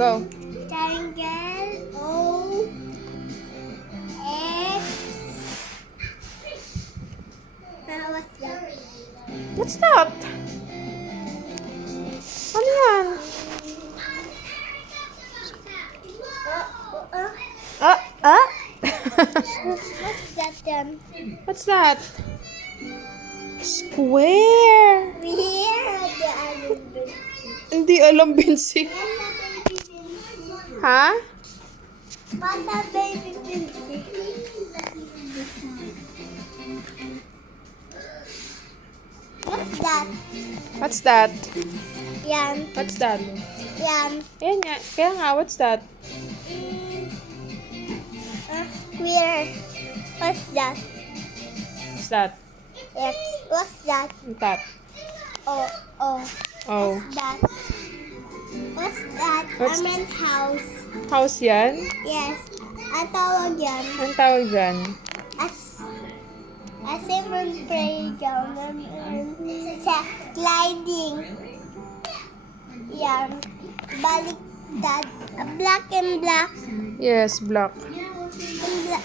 Go. Triangle. O. X. What's that? What's that? Ano yan? Ah, ah? What's that then? What's that? Square. Where the other bit? Hindi alam, Binsi. Ha? What a baby Pinky. What's that? What's that? Yan. What's that? Yan. Ayan nga. Kaya nga, what's that? Where? What's that? What's that? X. What's that? What's that? Oh, oh. Oh. That. What's that? What's- I meant house. House yan? Yes. Ang tawag yan. Anong tawag dyan? As in playground sa gliding. Yan. Baliktad. Black and black. Yes, block. And black.